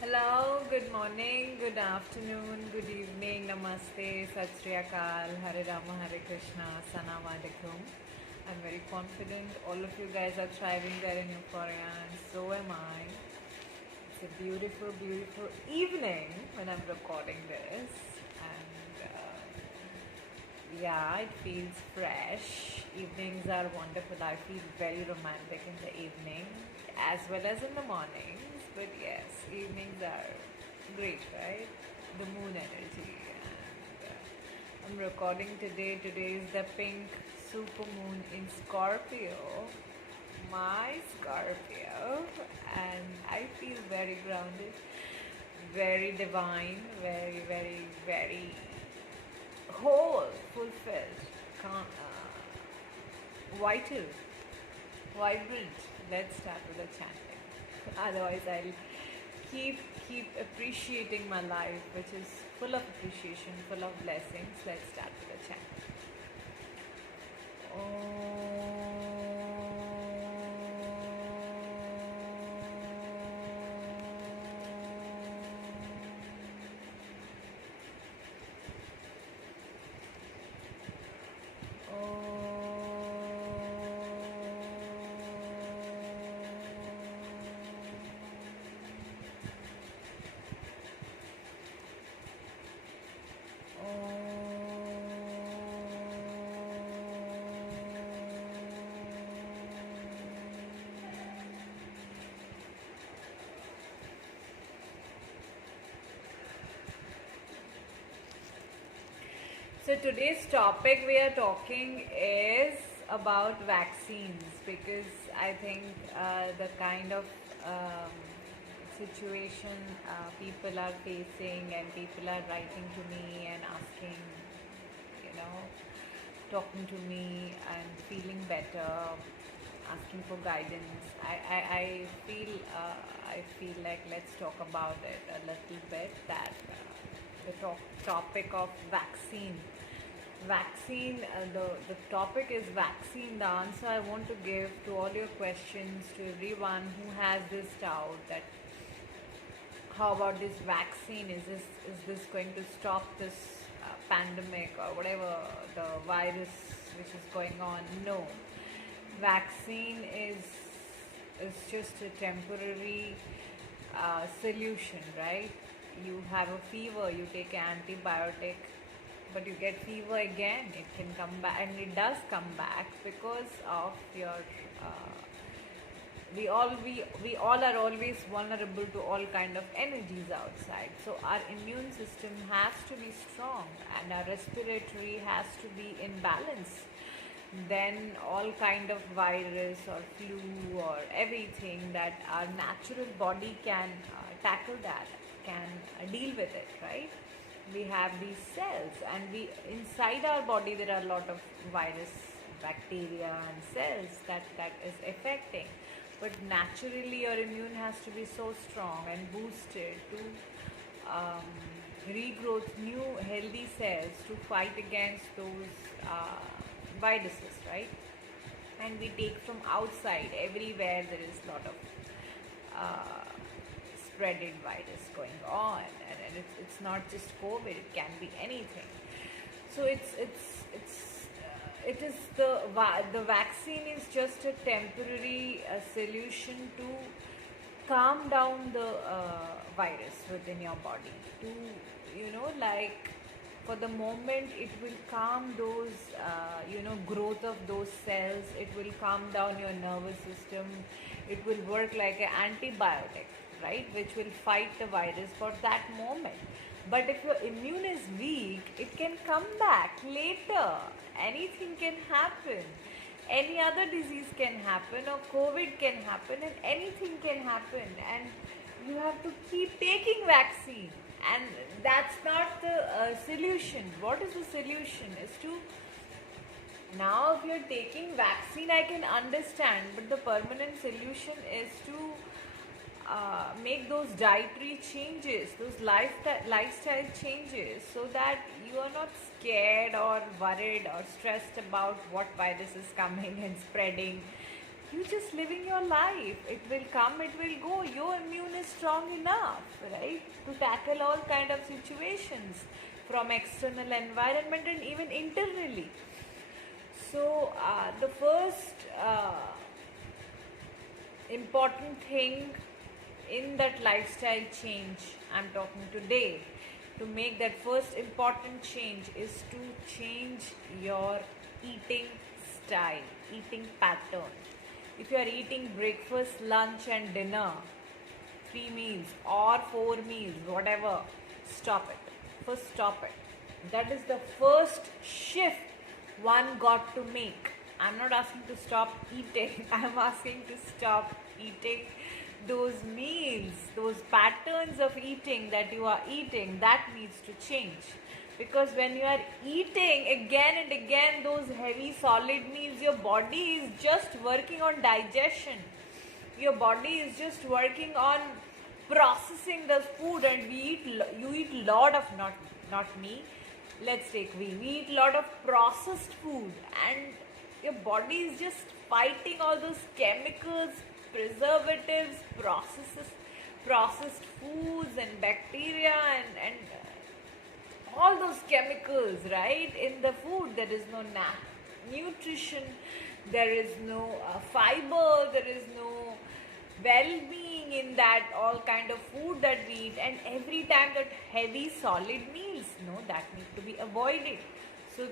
Hello, good morning, good afternoon, good evening, namaste, sat sri akal, Hare Rama, Hare Krishna, Assalamu alaikum. I'm very confident all of you guys are thriving there in Euphoria, and so am I. It's a beautiful, beautiful evening when I'm recording this, and yeah, it feels fresh. Evenings are wonderful. I feel very romantic in the evening as well as in the mornings. But yes, evenings are great, right? The moon energy. And I'm recording today. Today is the pink super moon in Scorpio. My Scorpio. And I feel very grounded, very divine, very, very, very whole, fulfilled, vital, vibrant. Let's start with a chanting. Otherwise, I'll keep appreciating my life, which is full of appreciation, full of blessings. Let's start with a chant. So today's topic we are talking is about vaccines, because I think the kind of situation people are facing, and people are writing to me and asking, you know, talking to me and feeling better, asking for guidance. I feel like let's talk about it a little bit. That topic of vaccine. The topic is vaccine. The answer I want to give to all your questions, to everyone who has this doubt, that how about this vaccine? Is this going to stop this pandemic or whatever the virus which is going on? No, vaccine is just a temporary solution, right? You have a fever, you take an antibiotic, but you get fever again. It can come back, and it does come back because of your. We all are always vulnerable to all kind of energies outside. So our immune system has to be strong, and our respiratory has to be in balance. Then all kind of virus or flu or everything that our natural body can tackle, that can deal with it, right? We have these cells, and we inside our body there are a lot of virus, bacteria and cells that is affecting. But naturally your immune has to be so strong and boosted to um, regrowth new healthy cells to fight against those viruses, right? And we take from outside. Everywhere there is a lot of uh, spreaded virus going on, and it's not just COVID, it can be anything. So it is the vaccine is just a temporary solution to calm down the virus within your body, to, like, for the moment it will calm those growth of those cells. It will calm down your nervous system. It will work like an antibiotic, right, which will fight the virus for that moment. But if your immune is weak, it can come back later. Anything can happen. Any other disease can happen, or COVID can happen, and anything can happen. And you have to keep taking vaccine. And that's not the solution. What is the solution? Is to, now if you're taking vaccine, I can understand, but the permanent solution is to make those dietary changes, those lifestyle changes, so that you are not scared or worried or stressed about what virus is coming and spreading. You just living your life. It will come, it will go. Your immune is strong enough, right, to tackle all kind of situations from external environment and even internally. So the first important thing in that lifestyle change I'm talking today, to make that first important change, is to change your eating style, eating pattern. If you are eating breakfast, lunch, and dinner, 3 meals or 4 meals, whatever, stop it. First, stop it. That is the first shift one got to make. I'm not asking to stop eating, I'm asking to stop eating those meals, those patterns of eating that you are eating. That needs to change. Because when you are eating again and again those heavy solid meals, your body is just working on digestion. Your body is just working on processing the food, and you eat lot of, not me, let's take we eat lot of processed food, and your body is just fighting all those chemicals, preservatives, processed foods and bacteria and all those chemicals, right, in the food. There is no nutrition, there is no fiber, there is no well-being in that all kind of food that we eat. And every time that heavy solid meals, no, that need to be avoided. So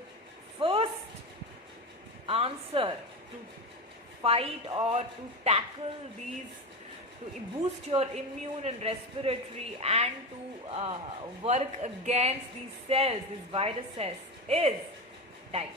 first answer to fight or to tackle these, to boost your immune and respiratory, and to work against these cells, these viruses, is diet.